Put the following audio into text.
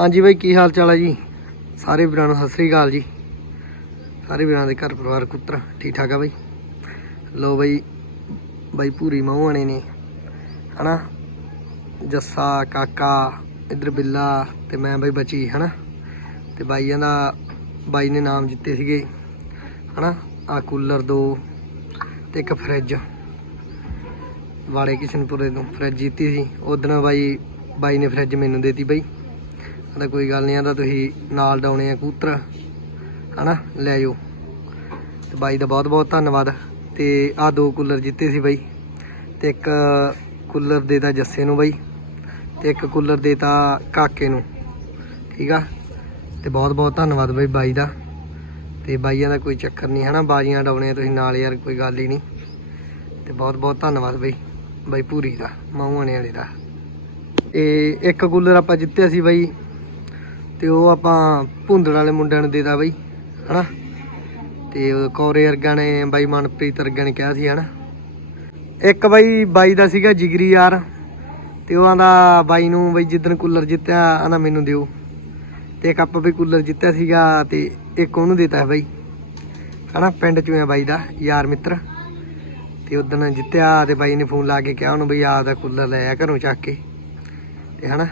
ਹਾਂਜੀ ਬਾਈ, ਕੀ ਹਾਲ ਚਾਲ ਹੈ ਜੀ? ਸਾਰੇ ਵੀਰਾਂ ਨੂੰ ਸਤਿ ਸ੍ਰੀ ਅਕਾਲ ਜੀ। ਸਾਰੇ ਵੀਰਾਂ ਦੇ ਘਰ ਪਰਿਵਾਰ ਕੁੱਤਰ ਠੀਕ ਠਾਕ ਆ ਬਾਈ? ਲੋ ਬਾਈ ਬਾਈ ਪੂਰੀ ਮਹੂਣੇ ਨੇ, ਹਨਾ? ਜੱਸਾ, ਕਾਕਾ, ਇਧਰ ਬਿੱਲਾ ਤੇ ਮੈਂ ਬਾਈ ਬਚੀ, ਹਨਾ? ਤੇ ਬਾਈਆਂ ਦਾ, ਬਾਈ ਨੇ ਨਾਮ ਜਿੱਤੇ ਸੀਗੇ, ਹਨਾ? ਆ ਕੂਲਰ ਦੋ ਤੇ ਇੱਕ ਫਰਿੱਜ। ਵਾਲੇ ਕਿਸ਼ਨਪੁਰੇ ਤੋਂ ਫਰਿੱਜ ਜਿੱਤੀ ਸੀ। ਉਦੋਂ ਬਾਈ ਬਾਈ ਨੇ ਫਰਿੱਜ ਮੈਨੂੰ ਦੇਤੀ ਬਾਈ। ਕਹਿੰਦਾ ਕੋਈ ਗੱਲ ਨਹੀਂ ਆਂਦਾ ਤੁਸੀਂ ਨਾਲ ਡਾਉਣੇ ਆ ਕਬੂਤਰ, ਹਨਾ? ਲੈ ਜਾਓ। ਤੇ ਬਾਈ ਦਾ ਬਹੁਤ ਬਹੁਤ ਧੰਨਵਾਦ। ਤੇ ਆ ਦੋ ਕੂਲਰ ਜਿੱਤੇ ਸੀ ਬਾਈ। ਤੇ ਇੱਕ ਕੂਲਰ ਦੇਤਾ ਜੱਸੇ ਨੂੰ ਬਾਈ, ਤੇ ਇੱਕ ਕੂਲਰ ਦੇਤਾ ਕਾਕੇ ਨੂੰ। ਠੀਕ ਆ? ਤੇ ਬਹੁਤ ਬਹੁਤ ਧੰਨਵਾਦ ਬਾਈ ਬਾਈ ਦਾ। ਤੇ ਬਾਈਆਂ ਦਾ ਕੋਈ ਚੱਕਰ ਨਹੀਂ, ਹਨਾ? ਬਾਜੀਆਂ ਡਾਉਣੇ ਤੁਸੀਂ ਨਾਲ ਯਾਰ, ਕੋਈ ਗੱਲ ਹੀ ਨਹੀਂ। ਤੇ ਬਹੁਤ ਬਹੁਤ ਧੰਨਵਾਦ ਬਾਈ ਬਾਈ ਪੂਰੀ ਦਾ ਮਾਹੂਆਣੇ ਵਾਲੇ ਦਾ। ਤੇ ਇੱਕ ਕੂਲਰ ਆਪਾਂ ਜਿੱਤਿਆ ਸੀ ਬਾਈ ਤੇ ਉਹ ਆਪਾਂ ਭੁੰਦੜ ਵਾਲੇ ਮੁੰਡਿਆਂ ਨੂੰ ਦੇਤਾ ਬਾਈ, ਹਨਾ? ਤੇ ਉਹ ਕੌਰੇ ਵਰਗਾ ਨੇ ਬਾਈ ਮਨਪ੍ਰੀਤ ਵਰਗਾ ਨੇ ਕਿਹਾ ਸੀ, ਹਨਾ? ਇੱਕ ਬਾਈ ਬਾਈ ਦਾ ਸੀਗਾ ਜਿਗਰੀ ਯਾਰ, ਤੇ ਉਹ ਆਂਦਾ ਬਾਈ ਨੂੰ ਬਈ ਜਿੱਦਣ ਕੂਲਰ ਜਿੱਤਿਆ, ਆਂਦਾ ਮੈਨੂੰ ਦਿਓ। ਤੇ ਇੱਕ ਆਪਾਂ ਵੀ ਕੂਲਰ ਜਿੱਤਿਆ ਸੀਗਾ ਤੇ ਇੱਕ ਉਹਨੂੰ ਦਿੱਤਾ ਬਾਈ, ਹਨਾ? ਪਿੰਡ ਚੋਂ ਆ ਬਾਈ ਦਾ, ਯਾਰ ਮਿੱਤਰ। ਤੇ ਉਦੋਂ ਜਿੱਤਿਆ ਤੇ ਬਾਈ ਨੇ ਫੋਨ ਲਾ ਕੇ ਕਿਹਾ ਉਹਨੂੰ ਬਈ ਆ ਦਾ ਕੂਲਰ ਲੈ ਆ ਘਰੋਂ ਚੱਕ ਕੇ, ਤੇ ਹਨਾ?